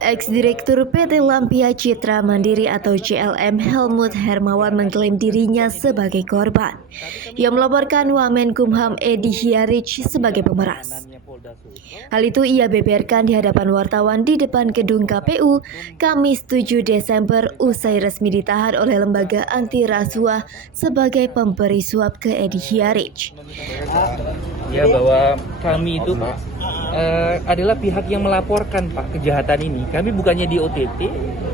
Ex-Direktur PT Lampia Citra Mandiri atau CLM Helmut Hermawan mengklaim dirinya sebagai korban. Ia melaporkan Wamenkumham Edi Hiarich sebagai pemeras. Hal itu ia beberkan di hadapan wartawan di depan gedung KPU Kamis 7 Desember usai resmi ditahan oleh lembaga anti rasuah sebagai pemberi suap ke Edi Hiarich. Ya, bahwa kami itu Pak adalah pihak yang melaporkan Pak kejahatan ini. Kami bukannya di OTT,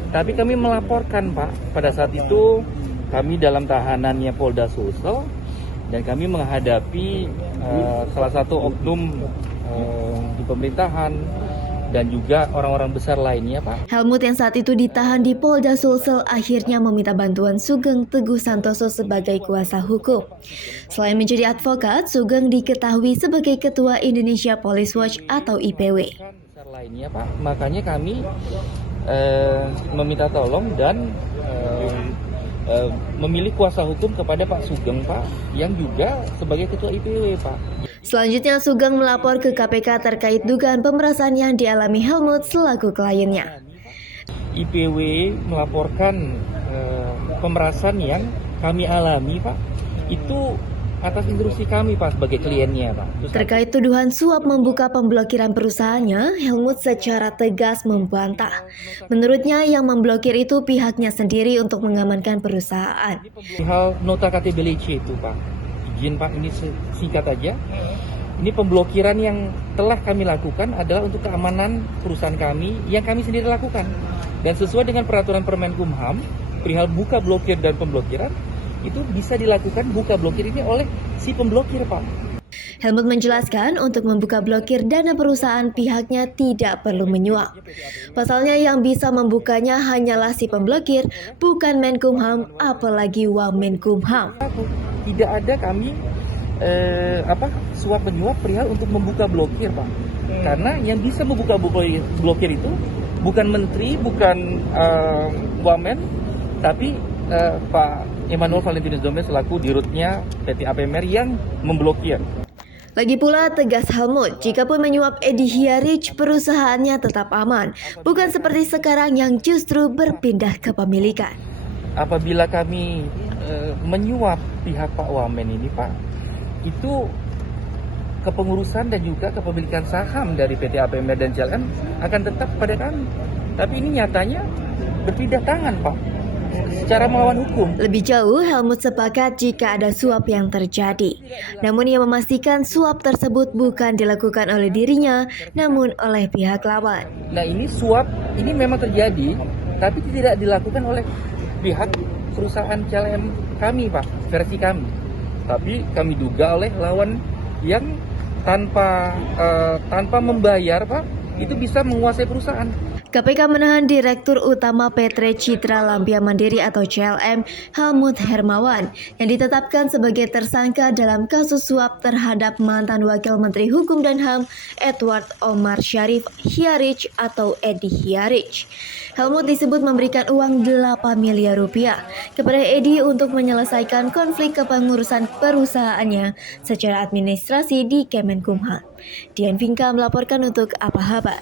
tapi kami melaporkan Pak. Pada saat itu kami dalam tahanannya Polda Sulsel dan kami menghadapi salah satu oknum di pemerintahan dan juga orang-orang besar lainnya Pak. Helmut yang saat itu ditahan di Polda Sulsel akhirnya meminta bantuan Sugeng Teguh Santoso sebagai kuasa hukum. Selain menjadi advokat, Sugeng diketahui sebagai Ketua Indonesia Police Watch atau IPW. Besar lainnya Pak, makanya kami meminta tolong dan memilih kuasa hukum kepada Pak Sugeng Pak, yang juga sebagai Ketua IPW Pak. Selanjutnya Sugeng melapor ke KPK terkait dugaan pemerasan yang dialami Helmut selaku kliennya. IPW melaporkan pemerasan yang kami alami Pak, itu atas instruksi kami Pak sebagai kliennya Pak. Terkait tuduhan suap membuka pemblokiran perusahaannya, Helmut secara tegas membantah. Menurutnya yang memblokir itu pihaknya sendiri untuk mengamankan perusahaan. Hal nota KTBLC itu Pak, izin Pak, ini singkat aja. Ini pemblokiran yang telah kami lakukan adalah untuk keamanan perusahaan kami yang kami sendiri lakukan. Dan sesuai dengan peraturan Permenkumham, perihal buka blokir dan pemblokiran, itu bisa dilakukan buka blokir ini oleh si pemblokir Pak. Helmut menjelaskan untuk membuka blokir dana perusahaan pihaknya tidak perlu menyuap. Pasalnya yang bisa membukanya hanyalah si pemblokir, bukan Menkumham, apalagi Wamenkumham. Tidak ada kami suap menyuap perihal untuk membuka blokir Pak. Karena yang bisa membuka blokir itu bukan menteri, bukan Wamen, tapi Pak Emmanuel Valentinus Domes selaku dirutnya PT APMR yang memblokir. Lagi pula tegas Helmut, jikapun menyuap Edi Hiarich, perusahaannya tetap aman, bukan seperti sekarang yang justru berpindah kepemilikan. Apabila kami menyuap pihak Pak Wamen ini Pak, itu kepengurusan dan juga kepemilikan saham dari PT APMR dan CLM akan tetap pada kami. Tapi ini nyatanya berpindah tangan Pak, secara melawan hukum. Lebih jauh, Helmut sepakat jika ada suap yang terjadi. Namun ia memastikan suap tersebut bukan dilakukan oleh dirinya, namun oleh pihak lawan. Nah ini suap, ini memang terjadi, tapi tidak dilakukan oleh pihak perusahaan CLM kami Pak, versi kami. Tapi kami duga oleh lawan yang tanpa membayar Pak, itu bisa menguasai perusahaan. KPK menahan Direktur Utama PT Citra Lampia Mandiri atau CLM Helmut Hermawan yang ditetapkan sebagai tersangka dalam kasus suap terhadap mantan Wakil Menteri Hukum dan HAM Edward Omar Syarif Hiarich atau Edi Hiarich. Helmut disebut memberikan uang 8 miliar rupiah kepada Edi untuk menyelesaikan konflik kepengurusan perusahaannya secara administrasi di Kemenkumham. Dian Vinka melaporkan untuk Apa Kabar.